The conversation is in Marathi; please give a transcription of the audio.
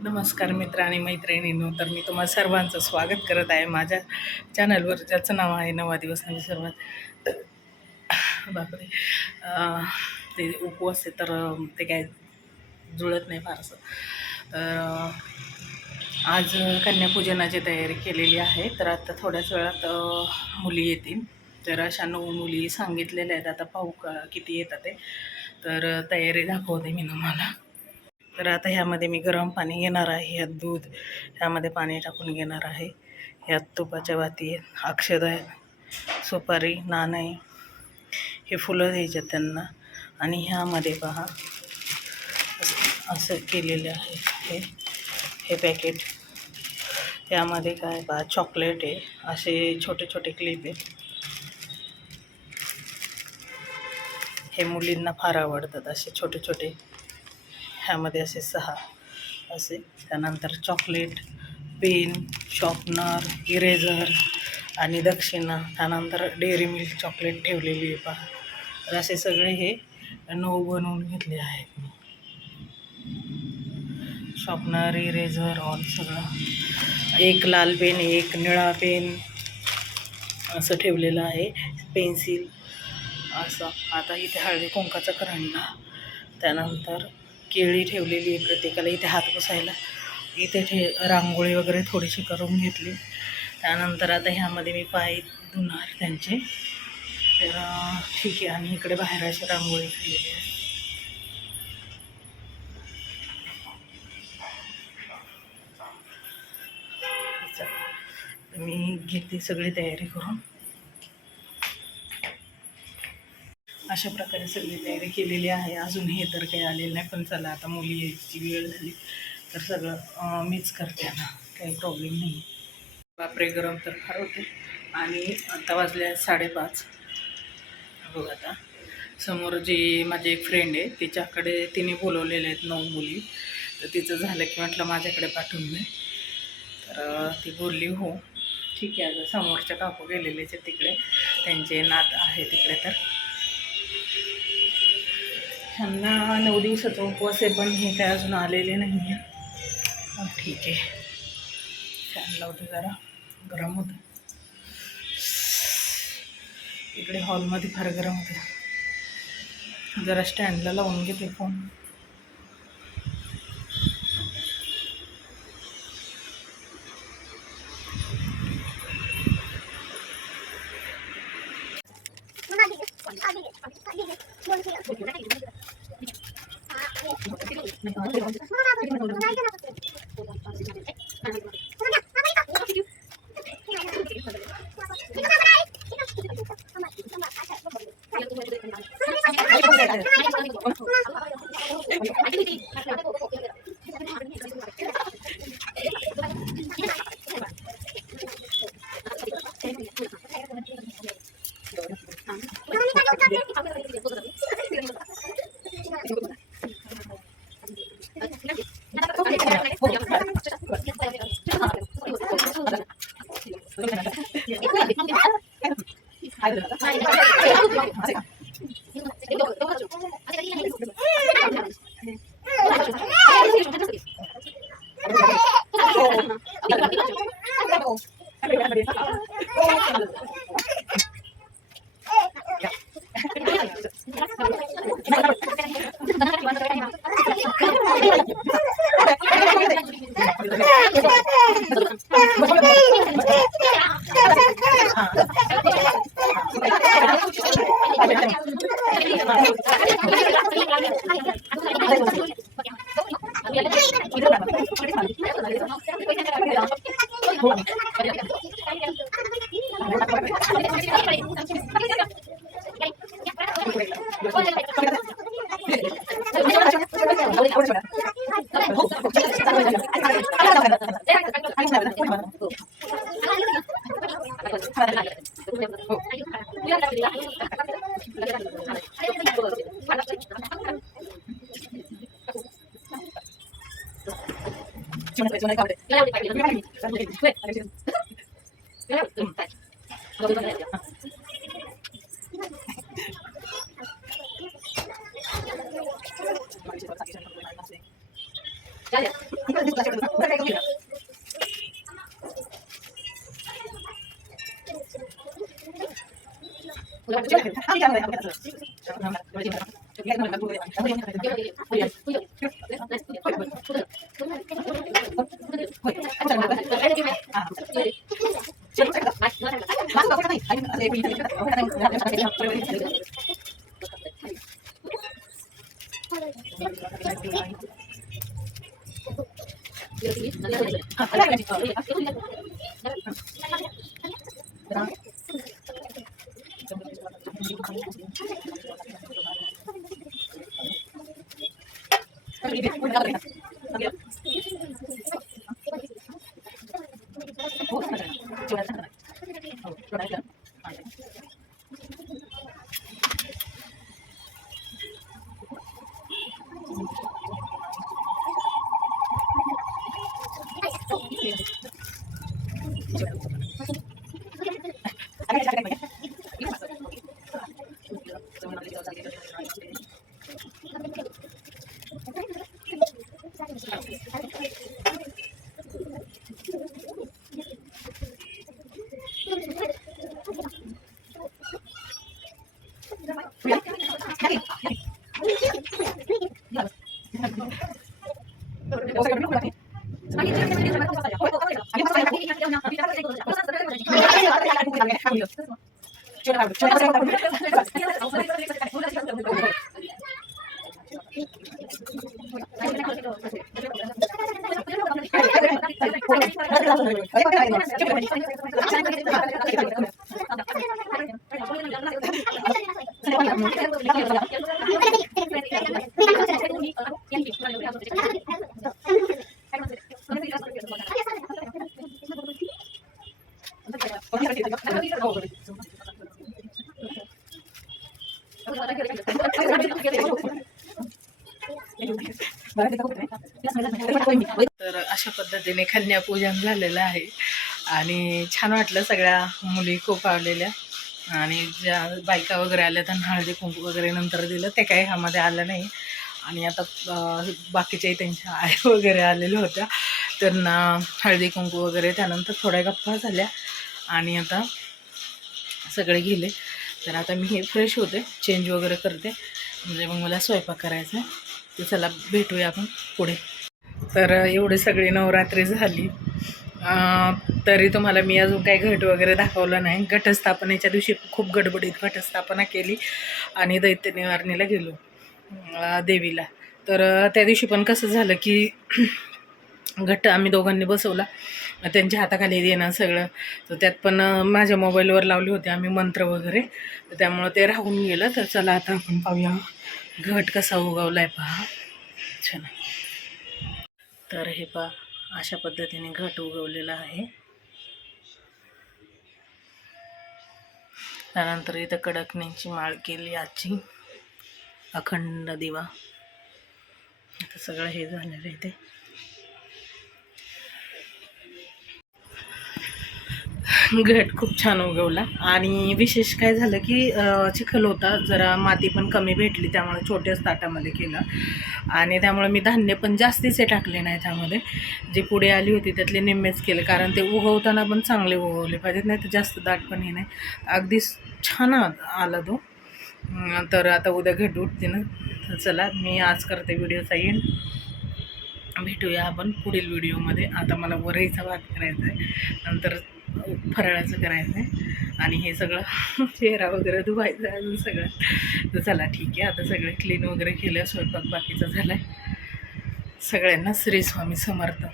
नमस्कार मित्र आणि मैत्रिणींनो. तर मी तुम्हा सर्वांचं स्वागत करत आहे माझ्या चॅनलवर, ज्याचं नाव आहे नवा दिवस म्हणजे सर्वात. बापरे, ते उपवास आहे तर ते काय जुळत नाही फारसं. तर आज कन्यापूजनाची तयारी केलेली आहे. तर आता थोड्याच वेळात मुली येतील. तर अशा 9 मुली सांगितलेल्या आहेत. आता पाहू का किती येतात ते. तर तयारी दाखवते मी तुम्हाला. तर आता ह्यामध्ये मी गरम पाणी घेणार आहे, ह्यात दूध, ह्यामध्ये पाणी टाकून घेणार आहे. ह्यात तुपाच्या वाती आहेत, अक्षदा आहेत, सुपारी, नाणे, हे फुलं द्यायचे त्यांना. आणि ह्यामध्ये पहा असं केलेलं आहे. हे हे पॅकेट, यामध्ये काय पहा चॉकलेट आहे, असे छोटे छोटे क्लिप आहेत. हे मुलींना फार आवडतात असे छोटे छोटे. ह्यामध्ये असे 6 असे. त्यानंतर चॉकलेट, पेन, शॉर्पनर, इरेझर आणि दक्षिणा. त्यानंतर डेअरी मिल्क चॉकलेट ठेवलेली आहे पहा. तर असे सगळे हे 9 बनवून घेतले आहेत मी. शॉर्पनर, इरेझर, ऑल सगळं. एक लाल पेन, एक निळा पेन असं ठेवलेलं आहे, पेन्सिल असं. आता इथे हळदी कुंकाचा करंडा, त्यानंतर केळी ठेवलेली आहे प्रत्येकाला. इथे हात पुसायला इथे रांगोळी वगैरे थोडीशी करून घेतली. त्यानंतर आता ह्यामध्ये मी पाय धुणार त्यांचे. तर ठीक आहे. आणि इकडे बाहेर अशी रांगोळी केलेली आहे. मी घेतली सगळी तयारी करून. अशा प्रकारे सगळी तयारी केलेली आहे. अजून हे तर काही आलेलं नाही, पण चला आता मुली यायची वेळ झाली तर सगळं मीच करते ना, काही प्रॉब्लेम नाही. बापरे, गरम तर फार होते. आणि आता वाजले 5:30. बघ आता समोर जी माझी एक फ्रेंड आहे, तिच्याकडे तिने बोलवलेले आहेत 9 मुली. तर तिचं झालं की म्हटलं माझ्याकडे पाठवून दे. तर ती बोलली हो ठीक आहे. समोरच्या काकू गेलेलेच आहे तिकडे, त्यांचे नात आहे तिकडे. तर ह्यांना 9 दिवसाचा उपवास आहे, पण हे काय अजून आलेले नाही आहे. ठीक आहे. फॅन लावते, जरा गरम होतं इकडे हॉलमध्ये, फार गरम होतं. जरा स्टँडला लावून घेते फोन. तर अशा पद्धतीने कन्यापूजन झालेलं आहे आणि छान वाटलं. सगळ्या मुली खूप आवडलेल्या आणि ज्या बायका वगैरे आल्या त्यांना हळदी कुंकू वगैरे नंतर दिलं, ते काही ह्यामध्ये आलं नाही. आणि आता बाकीच्याही त्यांच्या आई वगैरे आलेल्या होत्या, त्यांना हळदी कुंकू वगैरे, त्यानंतर थोड्या गप्पा झाल्या आणि आता सगळे गेले. तर आता मी हे फ्रेश होते, चेंज वगैरे करते, म्हणजे मग मला स्वयंपाक करायचा आहे. तर चला भेटूया आपण पुढे. तर एवढी सगळी नवरात्री झाली, तरी तुम्हाला मी अजून काही घट वगैरे दाखवलं नाही. घटस्थापनेच्या दिवशी खूप गडबडीत घटस्थापना केली आणि दैत्य निवारणीला गेलो देवीला. तर त्या दिवशी पण कसं झालं की घट आम्ही दोघांनी बसवला, त्यांच्या हाताखाली देणं सगळं. तर त्यात पण माझ्या मोबाईलवर लावले होते आम्ही मंत्र वगैरे, तर त्यामुळं ते राहून गेलं. तर चला आता आपण पाहूया घट कसा उगवला आहे पहा. छान. तर हे पहा, अशा पद्धतीने घट उगवलेला आहे. त्यानंतर इथं कडकणीची माळ केली आजची, अखंड दिवा. आता सगळं हे झालेलं आहे. ते घट खूप छान उगवला आणि विशेष काय झालं की चिखल होता, जरा माती पण कमी भेटली, त्यामुळे छोट्याच ताटामध्ये केलं. आणि त्यामुळे मी धान्य पण जास्तीचे टाकले नाही त्यामध्ये. जे पुढे आली होती त्यातले निम्मेच केले, कारण ते उगवताना पण चांगले उगवले पाहिजेत, नाही तर जास्त दाट पण हे नाही. अगदी छान आला तो. तर आता उद्या घट उठते ना. तर चला मी आज करते व्हिडिओचा एंड. भेटूया आपण पुढील व्हिडिओमध्ये. आता मला वरईचा भात करायचा आहे, नंतर फराळाचं करायचं आहे आणि हे सगळं चेहरा वगैरे धुवायचं आहे अजून सगळं. तर चला ठीक आहे, आता सगळं क्लीन वगैरे केलं, स्वयंपाक बाकीचा झाला आहे. सगळ्यांना श्री स्वामी समर्थ.